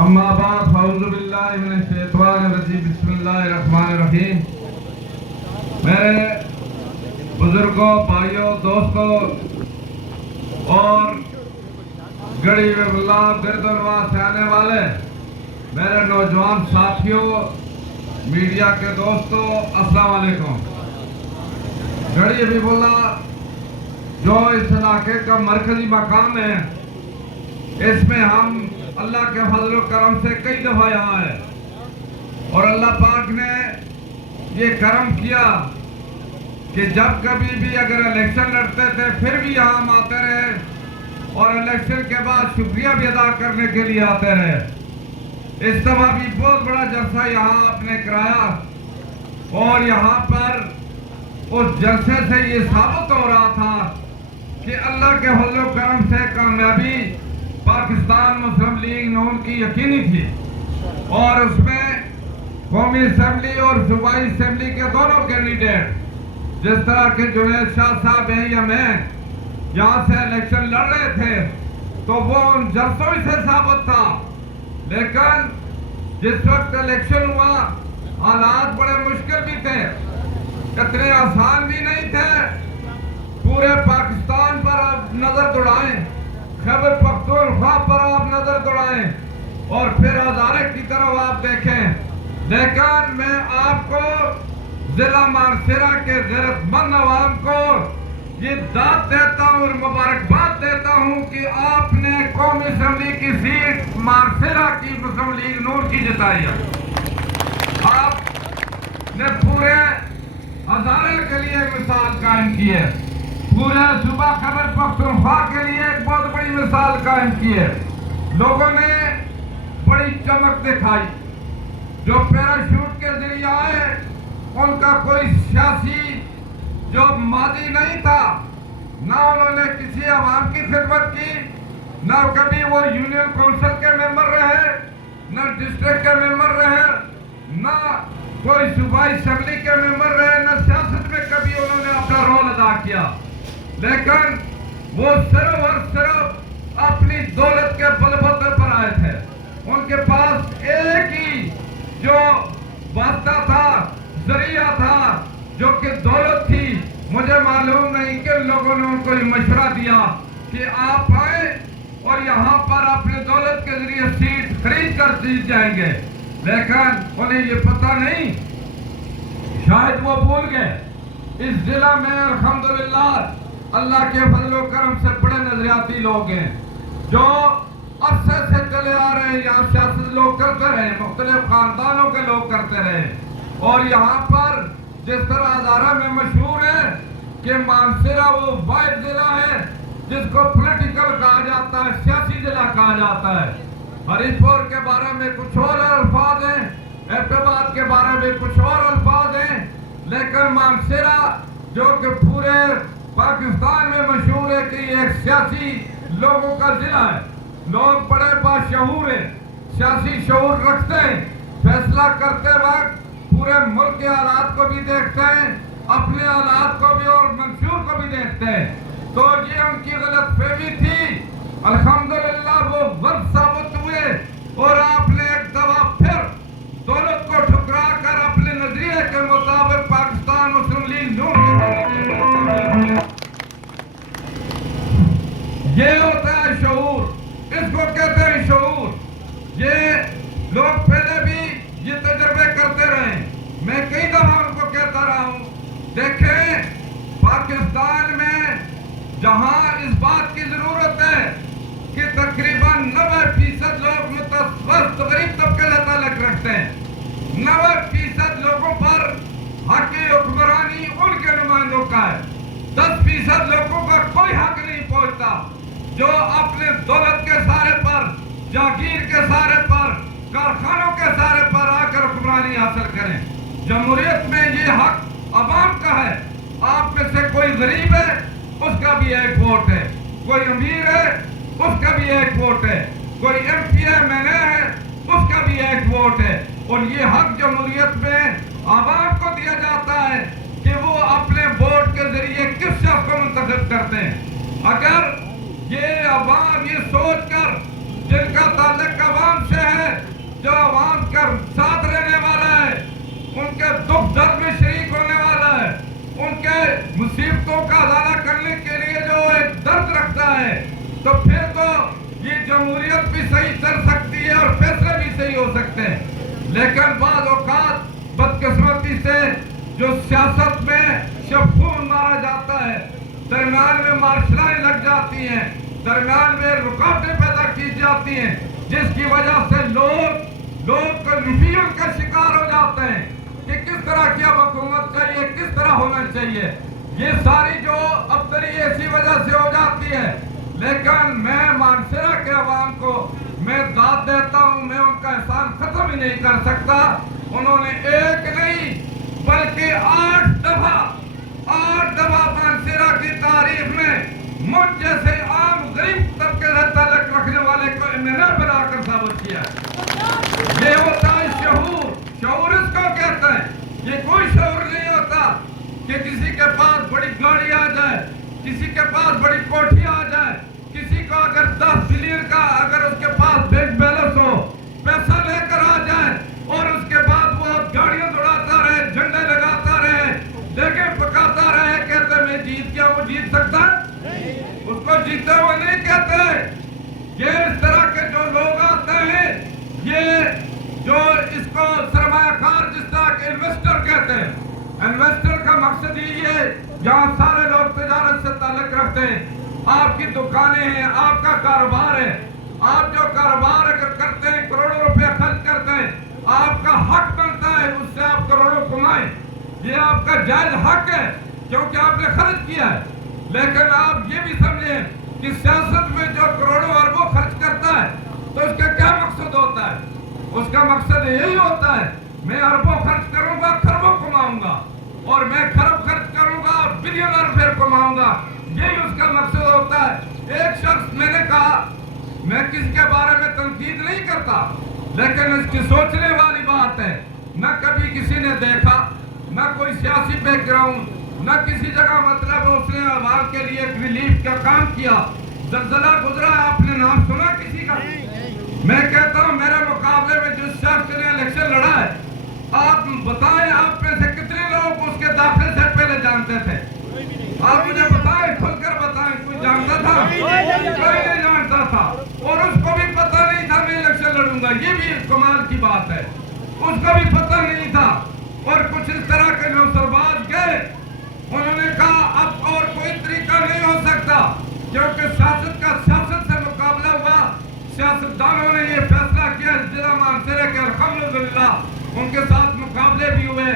اما بعد فاعوذ باللہ من الشیطان الرجیم بسم اللہ الرحمن الرحیم. میرے بزرگوں، بھائیوں، دوستوں اور گڑی اللہ گرد و نواح سے آنے والے میرے نوجوان ساتھیوں، میڈیا کے دوستوں، السلام علیکم. گڑی ابھی بولا جو اس علاقے کا مرکزی مقام ہے، اس میں ہم اللہ کے فضل و کرم سے کئی دفعہ یہاں ہے اور اللہ پاک نے یہ کرم کیا کہ جب کبھی بھی اگر الیکشن لڑتے تھے پھر بھی یہاں ہم آتے رہے اور الیکشن کے بعد شکریہ بھی ادا کرنے کے لیے آتے رہے. اس دفعہ بھی بہت بڑا جلسہ یہاں آپ نے کرایا اور یہاں پر اس جلسے سے یہ ثابت ہو رہا تھا کہ اللہ کے فضل و کرم سے کامیابی پاکستان مسلم لیگ نون کی یقینی تھی اور اس میں قومی اسمبلی اور صوبائی اسمبلی کے دونوں کینڈیڈیٹ جس طرح کے جنید شاہ صاحب ہیں یا میں یہاں سے الیکشن لڑ رہے تھے تو وہ ان جلسوں سے ثابت تھا. لیکن جس وقت الیکشن ہوا حالات بڑے مشکل بھی تھے، اتنے آسان بھی نہیں تھے. پورے پاکستان پر آپ نظر دوڑائیں، خیبر پختونخوا پر آپ نظر دوڑائیں اور پھر ہزارے کی طرف آپ دیکھیں. لیکن میں آپ کو ضلع مانسہرہ کے غیرت مند عوام کو یہ داد دیتا ہوں اور مبارکباد دیتا ہوں کہ آپ نے قومی اسمبلی کی سیٹ مانسہرہ کی مسلم لیگ نون کی جتائی ہے. آپ نے پورے ہزارے کے لیے مثال قائم کی ہے، پورے صوبہ خیبر پختونخوا کے لیے ایک بہت بڑی مثال قائم کی ہے. لوگوں نے بڑی چمک دکھائی. جو پیراشوٹ کے ذریعے آئے ان کا کوئی سیاسی جو ماضی نہیں تھا، نہ انہوں نے کسی عوام کی خدمت کی، نہ کبھی وہ یونین کونسل کے ممبر رہے، نہ ڈسٹرکٹ کے ممبر رہے، نہ کوئی صوبائی اسمبلی کے ممبر رہے، نہ سیاست میں کبھی انہوں نے اپنا رول ادا کیا. لیکن وہ صرف اور صرف اپنی دولت کے بلبوتے پر آئے تھے. ان کے پاس ایک ہی جو واسطہ تھا، ذریعہ تھا، جو کہ دولت تھی. مجھے معلوم نہیں کہ لوگوں نے ان کو یہ مشورہ دیا کہ آپ آئیں اور یہاں پر اپنے دولت کے ذریعے سیٹ خرید کر جیت جائیں گے. لیکن انہیں یہ پتہ نہیں، شاید وہ بھول گئے. اس ضلع میں الحمدللہ اللہ کے فضل و کرم سے بڑے نظریاتی لوگ ہیں جو عرصے سے چلے آ رہے ہیں. یہاں سیاست لوگ کرتے رہے، مختلف خاندانوں کے لوگ کرتے رہے اور یہاں پر جس طرح ہزارہ میں مشہور ہے کہ مانسہرہ وہ واحد ضلع ہے جس کو پولیٹیکل کہا جاتا ہے، سیاسی ضلع کہا جاتا ہے. ہریش پور کے بارے میں کچھ اور الفاظ ہیں، ایبٹ آباد کے بارے میں کچھ اور الفاظ ہیں، لیکن مانسہرہ جو کہ پورے پاکستان میں مشہور ہے کہ یہ ایک سیاسی لوگوں کا ضلع ہے. لوگ بڑے باشعور ہیں، سیاسی شعور رکھتے ہیں، فیصلہ کرتے وقت پورے ملک کے حالات کو بھی دیکھتے ہیں، اپنے حالات کو بھی اور منشور کو بھی دیکھتے ہیں. تو یہ ان کی غلط فہمی تھی. الحمدللہ وہ غلط ثابت ہوئے اور آپ نے ایک دفعہ پھر دولت کو ٹھکرا کر اپنے نظریے کے مطابق پاکستان مسلم لیگ نون یہ ہوتا ہے شعور. اس کو کہتے ہیں شعور. یہ لوگ پہلے بھی یہ تجربے کرتے رہے. میں کئی دفعہ ان کو کہتا رہا ہوں، دیکھیں پاکستان میں جہاں اس بات کی ضرورت ہے کہ تقریباً 90% لوگ متوسط غریب طبقے سے تعلق رکھتے ہیں، 90% لوگوں پر حق حکمرانی ان کے نمائندوں کا ہے، 10% لوگوں کا کوئی حق نہیں پہنچتا جو اپنے دولت کے سہارے پر، جاگیر کے سہارے پر، کارخانوں کے سہارے پر آ کر حکمرانی حاصل کریں. جمہوریت میں یہ حق عوام کا ہے. آپ میں سے کوئی غریب ہے اس کا بھی ایک ووٹ ہے، کوئی امیر ہے اس کا بھی ایک ووٹ ہے، کوئی M P M L A ہے اس کا بھی ایک ووٹ ہے. اور یہ حق جمہوریت میں عوام کو دیا جاتا ہے کہ وہ اپنے ووٹ کے ذریعے کس شخص کو منتخب کرتے ہیں. اگر یہ عوام یہ سوچ کر جن کا تعلق عوام سے ہے لیکن بعض اوقات بدقسمتی سے جو سیاست میں شفون مارا جاتا ہے، درمیان میں مارشلائیں لگ جاتی ہیں، درمیان میں رکاوٹیں پیدا کی جاتی ہیں، جس کی وجہ سے لوگ کنفیوژن کا شکار ہو جاتے ہیں کہ کس طرح کی اب حکومت چاہیے، کس طرح ہونا چاہیے۔ یہ ساری جو ابتری اسی وجہ سے ہو جاتی ہے۔ لیکن میں مانسہرہ کے عوام کو میں داد دیتا ہوں، میں ان کا احسان ختم ہی نہیں کر سکتا۔ انہوں نے ایک نہیں بلکہ 8 دفعہ مانسہرہ کی تاریخ میں مجھ جیسے عام غریب طبقے سے تعلق رکھنے والے کو امیرہ بنا کر ثابت کیا ہے۔ یہ ہوتا ہے شعور۔ شعور اس کو کہتے ہیں۔ یہ کوئی شعور نہیں ہوتا کہ کسی کے پاس بڑی گاڑی آ جائے، کسی کے پاس بڑی کوٹھی آ جائے، کسی کو اگر 10 بلین کا اگر اس کے پاس بینک بیلنس ہو، پیسہ لے کر آ جائے اور اس کے بعد وہ گاڑیاں دوڑاتا رہے، جھنڈے لگاتا رہے، دیگیں پکاتا رہے، کہتے میں جیت گیا۔ وہ جیت سکتا ہے؟ اس کو جیتے ہوئے نہیں کہتے۔ یہ اس طرح کے جو لوگ آتے ہیں، یہ جو اس کو سرمایہ کار جس طرح کے انویسٹر کہتے ہیں۔ انویسٹر کا مقصد ہی ہے جہاں سارے لوگ تجارت سے تعلق رکھتے ہیں، آپ کی دکانیں ہیں، آپ کا کاروبار ہے، آپ جو کاروبار اگر کرتے ہیں کروڑوں روپے خرچ کرتے ہیں، آپ کا حق بنتا ہے اس سے آپ کروڑوں کمائیں۔ یہ آپ کا جائز حق ہے کیونکہ آپ نے خرچ کیا ہے۔ لیکن آپ یہ بھی سمجھیں کہ سیاست میں جو کروڑوں اربوں خرچ کرتا ہے تو اس کا کیا مقصد ہوتا ہے؟ اس کا مقصد یہی ہوتا ہے میں اربوں خرچ کروں گا، کھربوں کماؤں گا، اور میں کھرب خرچ کروں گا، بلین روپے کماؤں گا۔ یہی اس کا مقصد ہوتا ہے۔ ایک شخص، میں نے کہا میں کسی کے بارے میں تنقید نہیں کرتا، لیکن اس کی سوچنے والی بات ہے۔ نہ کبھی کسی نے دیکھا، نہ کوئی سیاسی بیک گراؤنڈ، نہ کسی جگہ مطلب اس نے عوام کے لیے ایک ریلیف کا کام کیا۔ زلزلہ گزرا، آپ نے نام سنا کسی کا؟ میں کہتا ہوں میرے مقابلے میں جس شخص نے الیکشن لڑا ہے، آپ بتائیں آپ میں سے کتنے لوگ اس کے داخلے سے پہلے جانتے تھے؟ آپ مجھے بتائیں، کھل کر بتائیں، کوئی جانتا تھا؟ کوئی نہیں جانتا تھا، اور اس کو بھی پتہ نہیں تھا میں الیکشن لڑوں گا۔ یہ بھی کمال کی بات ہے، اس کو بھی پتہ نہیں تھا۔ اور کچھ اس طرح کے جو سرباز گئے، انہوں نے کہا اب اور کوئی طریقہ نہیں ہو سکتا، کیونکہ سیاست سے مقابلہ ہوا۔ سیاستدانوں نے یہ فیصلہ کیا، ضلع مانسہرہ کے الحمدللہ ان کے ساتھ مقابلے بھی ہوئے،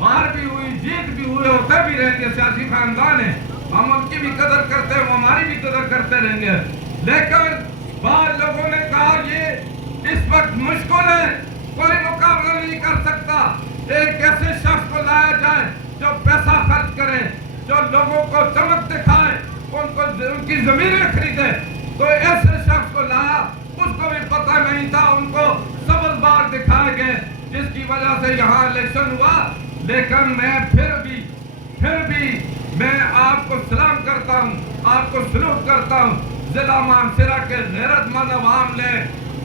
ہار بھی ہوئی، جیت بھی ہوئے، ہوتے بھی رہیں گے، سیاسی خاندان ہیں، ہم ان کی بھی قدر کرتے ہیں، وہ ہماری بھی قدر کرتے رہیں گے۔ لیکن بعض لوگوں نے کہا یہ اس وقت مشکل ہے، کوئی مقابلہ نہیں کر سکتا۔ ایک ایسے شخص کو لایا جائے جو پیسہ خرچ کرے، جو لوگوں کو چمک دکھائے، ان کی زمینیں خریدے۔ تو ایسے شخص کو لایا، اس کو بھی پتہ نہیں تھا، ان کو سبز باغ دکھائے گئے، جس کی وجہ سے یہاں الیکشن ہوا۔ لیکن میں پھر بھی میں آپ کو سلام کرتا ہوں، آپ کو سلوک کرتا ہوں۔ ضلع مانسہرہ کے غیرت مند عوام نے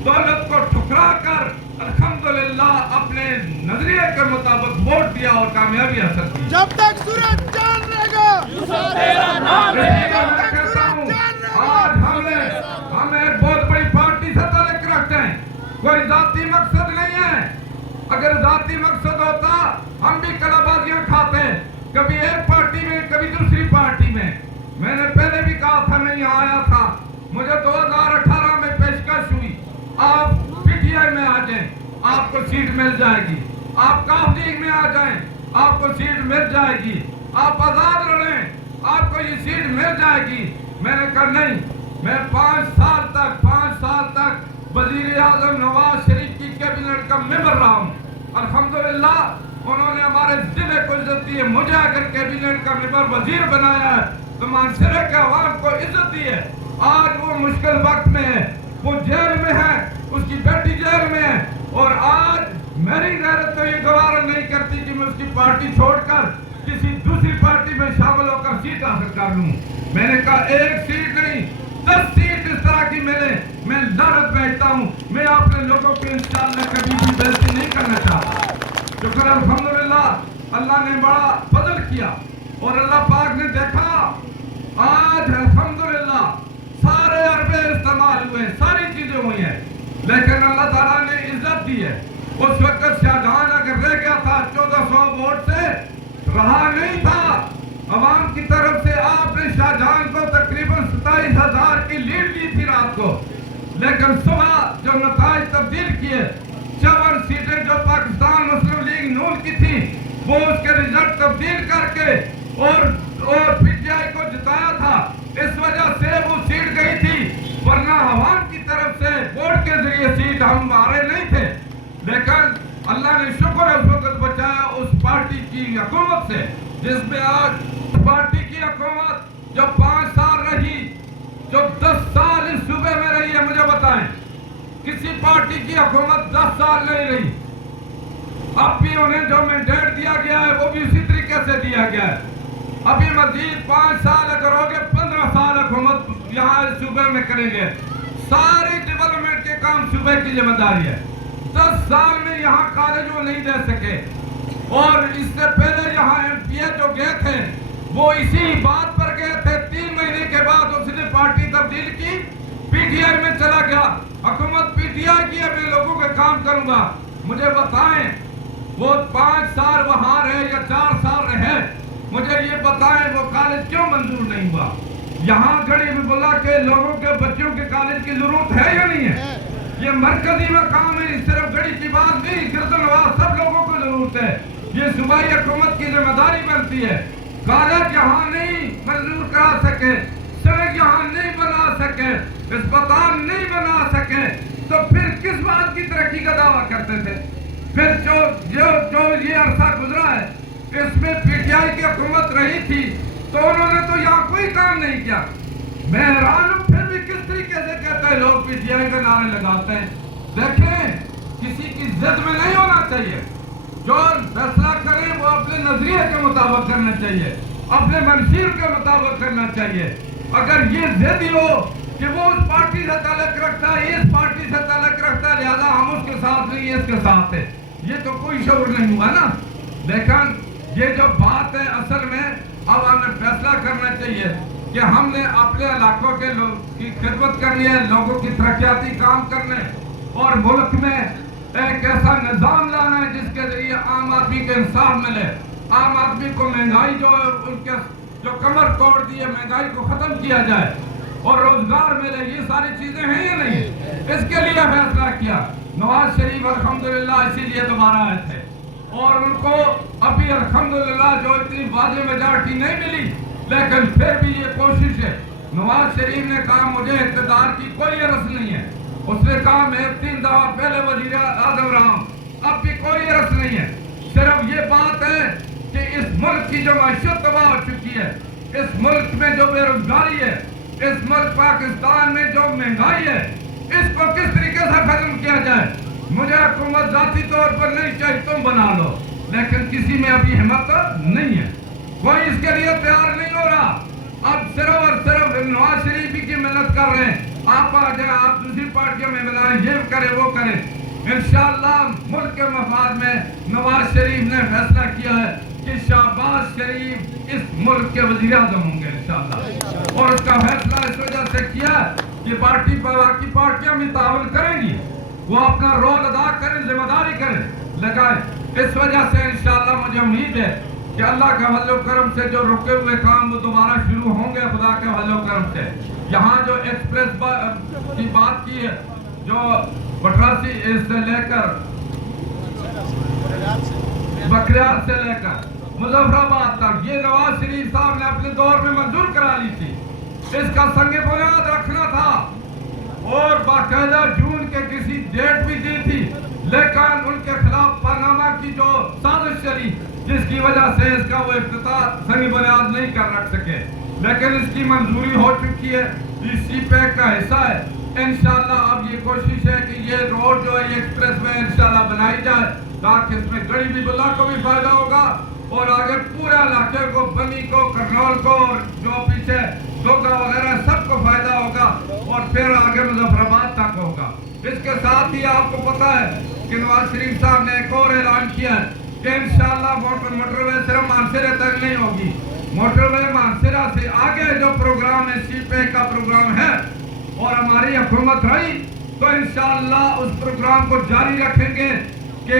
دولت کو ٹھکرا کر الحمدللہ اپنے نظریے کے مطابق ووٹ دیا اور کامیابی حاصل کی۔ جب تک سورج چاند رہے گا، آج ہم ایک بہت بڑی پارٹی سے تعلق رکھتے ہیں، کوئی ذاتی مقصد نہیں ہے۔ اگر ذاتی مقصد ہوتا ہم بھی کلا بازیاں کھاتے، کبھی ایک پارٹی میں کبھی دوسری پارٹی میں۔ میں نے پہلے بھی کہا تھا، میں یہاں آیا تھا، مجھے 2018 میں پیشکش ہوئی آپ پی ٹی آئی میں آ جائیں، آپ کو سیٹ مل جائے گی، آپ کاف لیگ میں آ جائیں، آپ کو سیٹ مل جائے گی، آپ آزاد لڑیں، آپ کو یہ سیٹ مل جائے گی۔ میں نے کہا نہیں، میں 5 سال تک وزیر اعظم نواز شریف کی کیبنٹ کا ممبر رہا ہوں۔ الحمدللہ انہوں نے ہمارے ضلع کو عزت دی ہے۔ مجھے اگر کیبنٹ کا ممبر وزیر بنایا ہے تو مانسہرہ کے عوام کو عزت دی ہے۔ آج وہ مشکل وقت میں ہے، وہ جیل میں ہے، اس کی بیٹی جیل میں ہے، اور آج میری غیرت تو یہ گوارا نہیں کرتی کہ میں اس کی پارٹی چھوڑ کر کسی دوسری پارٹی میں شامل ہو کر سیٹ حاصل کر لوں۔ میں نے کہا ایک سیٹ نہیں 10 سیٹ اس طرح کی ملے، میں لڑت بیٹھتا ہوں۔ میں اپنے لوگوں کو انشاءاللہ کبھی بھی بےزتی نہیں کرنا چاہتا۔ شکر الحمدللہ اللہ نے بڑا فضل کیا، اور اللہ پاک نے دیکھا آج الحمدللہ سارے عربے استعمال ہوئے، ساری چیزیں ہوئی ہیں، لیکن اللہ تعالیٰ نے عزت دی ہے۔ اس وقت شاہجہان اگر رہ گیا تھا 1400 ووٹ سے رہا نہیں تھا. عوام کی طرف سے آپ نے شاہجہان کو تقریباً 27,000 کی لیڈ دی تھی رات کو, لیکن صبح جو نتائج تبدیل کیے, 54 سیٹیں جو پاکستان مسلم لیگ نون کی تھی وہ اس کے رزلٹ تبدیل کر کے اور پی ٹی آئی کو جتایا تھا. اس وجہ سے وہ سیٹ گئی تھی, ورنہ عوام کی طرف سے ووٹ کے ذریعے سیٹ ہم ہمارے نہیں تھے. لیکن اللہ نے شکر اس وقت بچایا اس پارٹی کی حکومت سے, جس میں آج پارٹی کی حکومت جو 5 سال رہی, جو 10 سال اس صوبے میں رہی ہے, مجھے بتائیں کسی پارٹی کی حکومت 10 سال نہیں رہی. اب بھی انہیں جو مینڈیٹ دیا گیا ہے وہ بھی اسی طریقے سے دیا گیا ہے. ابھی مزید 5 سال اگر ہوگے 15 سال حکومت یہاں صوبے میں کریں گے. ساری ڈیولپمنٹ کے کام صوبے کی ذمہ داری ہے. 10 سال میں یہاں کالج وہ نہیں دے سکے, اور اس سے پہلے یہاں ایم پی اے جو گئے تھے وہ اسی بات پر گئے تھے. 3 مہینے کے بعد اس نے پارٹی تبدیل کی, پی ٹی آئی میں چلا گیا. حکومت پی ٹی آئی کی ہے, میں لوگوں کے کام کروں گا. مجھے بتائیں وہ 5 سال وہاں رہے یا 4 سال رہے, مجھے یہ بتائیں وہ کالج کیوں منظور نہیں ہوا. یہاں گڑی بلا کے لوگوں کے بچوں کے کالج کی ضرورت ہے یا نہیں ہے؟ یہ مرکزی مقام ہے, صرف گڑی کی بات نہیں, گردن نواز سب لوگوں کو ضرورت ہے. یہ صوبائی حکومت کی ذمہ داری بنتی ہے. کالج یہاں نہیں منظور کرا سکے, سڑک یہاں نہیں بنا سکے, اسپتال نہیں بنا سکے, تو پھر کس بات کی ترقی کا دعویٰ کرتے تھے؟ پھر جو یہ عرصہ گزرا ہے اس میں پی ٹی آئی کی حکومت رہی تھی تو انہوں نے تو یہاں کوئی کام نہیں کیا. میں حیران ہوں پھر بھی کس طریقے سے کہتے ہیں لوگ پی ٹی آئی کے نعرے لگاتے ہیں. دیکھیں کسی کی ضد میں نہیں ہونا چاہیے, جو فیصلہ کریں وہ اپنے نظریے کے مطابق کرنا چاہیے, اپنے منشور کے مطابق کرنا چاہیے. اگر یہ ضد ہی ہو کہ وہ اس پارٹی سے تعلق رکھتا ہے, اس پارٹی سے تعلق رکھتا ہے, لہذا ہم اس کے ساتھ نہیں اس کے ساتھ ہیں, یہ تو کوئی شعور نہیں ہوا نا. لیکن یہ جو بات ہے اصل میں اب ہمیں فیصلہ کرنا چاہیے کہ ہم نے اپنے علاقوں کے لوگ کی خدمت کرنی ہے, لوگوں کی ترقیاتی کام کرنے, اور ملک میں ایک ایسا نظام لانا ہے جس کے ذریعے عام آدمی کے انصاف ملے, عام آدمی کو مہنگائی جو ان کے جو کمر توڑ دی ہے مہنگائی کو ختم کیا جائے اور روزگار ملے. یہ ساری چیزیں ہیں یا نہیں؟ اس کے لیے فیصلہ کیا. نواز شریف الحمدللہ اسی لیے دوبارہ آئے تھے, اور ان کو ابھی الحمدللہ جو اتنی واضح میجارٹی نہیں ملی, لیکن پھر بھی یہ کوشش ہے. نواز شریف نے کہا مجھے اقتدار کی کوئی عرض نہیں ہے, اس نے کہا میں 3 دفعہ پہلے وزیر اعظم رہا ہوں, اب بھی کوئی عرض نہیں ہے. صرف یہ بات ہے کہ اس ملک کی جو معیشت تباہ ہو چکی ہے, اس ملک میں جو بے روزگاری ہے, اس ملک پاکستان میں جو مہنگائی ہے, اس کو کس طریقے سے ختم کیا جائے. مجھے حکومت ذاتی طور پر نہیں چاہیے, تم بنا لو, لیکن کسی میں ابھی ہمت نہیں ہے, کوئی اس کے لیے تیار نہیں ہو رہا. اب صرف اور صرف نواز شریف کی محنت کر رہے ہیں. آپ آ جائیں, آپ دوسری پارٹیوں میں ملائیں, یہ کریں وہ کریں. انشاءاللہ ملک کے مفاد میں نواز شریف نے فیصلہ کیا ہے کہ شہباز شریف اس ملک کے وزیر اعظم ہوں گے انشاءاللہ, اور اس کا فیصلہ اس وجہ سے کیا کہ پارٹی باقی پارٹیاں بھی تعاون کریں گی, وہ اپنا رول ادا کریں, ذمہ داری کریں, لگائیں. اس وجہ سے انشاءاللہ مجھے امید ہے کہ اللہ کے فضل و کرم سے جو رکے ہوئے کام وہ دوبارہ شروع ہوں گے خدا کے فضل و کرم سے. یہاں جو ایکسپریس کی بات کی ہے, جو بٹراسی سے لے کر بکریال سے لے کر مظفر آباد تک, یہ نواز شریف صاحب نے اپنے دور میں منظور کرا لی تھی. اس کا سنگ بنیاد رکھنا تھا اور باقاعدہ جون کے کسی ڈیٹ بھی دی تھی, لیکن ان کے خلاف پاناما کی جو سازش چلی جس کی وجہ سے اس کا وہ افتتاح سنگ بنیاد نہیں کر رکھ سکے, لیکن اس کی منظوری ہو چکی ہے, اس سی پیک کا حصہ ہے. انشاءاللہ اب یہ کوشش ہے کہ یہ روڈ جو ہے یہ ایکسپریس وے انشاءاللہ بنائی جائے تاکہ اس میں گڑی بھی بلا کو بھی فائدہ ہوگا اور آگے پورے علاقے کو, بنی کو, کرنول کو, اور جو پیچھے ڈوگرا وغیرہ سب کو فائدہ ہوگا, اور پھر آگے مظفر آباد تک ہوگا. اس کے ساتھ ہی آپ کو پتا ہے کہ نواز شریف صاحب نے ایک اور اعلان کیا ہے کہ انشاءاللہ موٹر وے صرف مانسیرے تک نہیں ہوگی, موٹر وے مانسیرہ سے آگے جو پروگرام ہے سی پیک کا پروگرام ہے, اور ہماری حکومت رہی تو انشاءاللہ اس پروگرام کو جاری رکھیں گے. کہ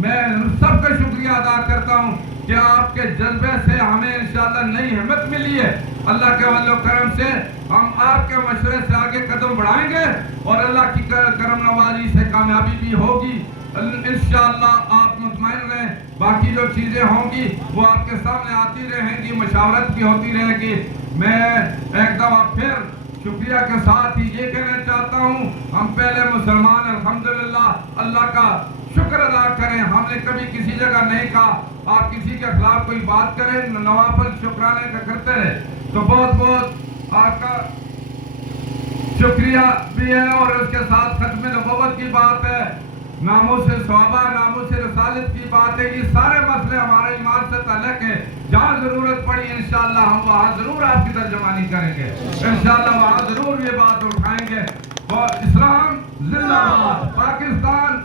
میں سب کا شکریہ ادا کرتا ہوں کہ آپ کے جذبے سے ہمیں انشاءاللہ نئی ہمت ملی ہے. اللہ کے فضل و کرم سے ہم آپ کے مشورے سے آگے قدم بڑھائیں گے اور اللہ کی کرم نوازی سے کامیابی بھی ہوگی. انشاءاللہ آپ مطمئن رہیں. باقی جو چیزیں ہوں گی وہ آپ کے سامنے آتی رہیں گی, مشاورت بھی ہوتی رہے گی. میں ایک دفعہ پھر شکریہ کے ساتھ ہی یہ کہنا چاہتا ہوں, ہم پہلے مسلمان الحمدللہ اللہ کا شکر ادا کریں. ہم نے کبھی کسی جگہ نہیں کہا آپ کسی کے خلاف کوئی بات کریں, نوافل شکرانے کا کرتے رہے. تو بہت بہت آپ کا شکریہ بھی ہے. اور اس کے ساتھ ختم نبوت کی بات ہے, ناموس صحابہ, ناموس رسالت کی بات ہے. یہ سارے مسئلے ہمارے ایمان سے تعلق ہے. جہاں ضرورت پڑی انشاءاللہ ہم وہاں ضرور آپ کی ترجمانی کریں گے. انشاءاللہ وہاں ضرور یہ بات اٹھائیں گے. اور اسلام زندہ باد, پاکستان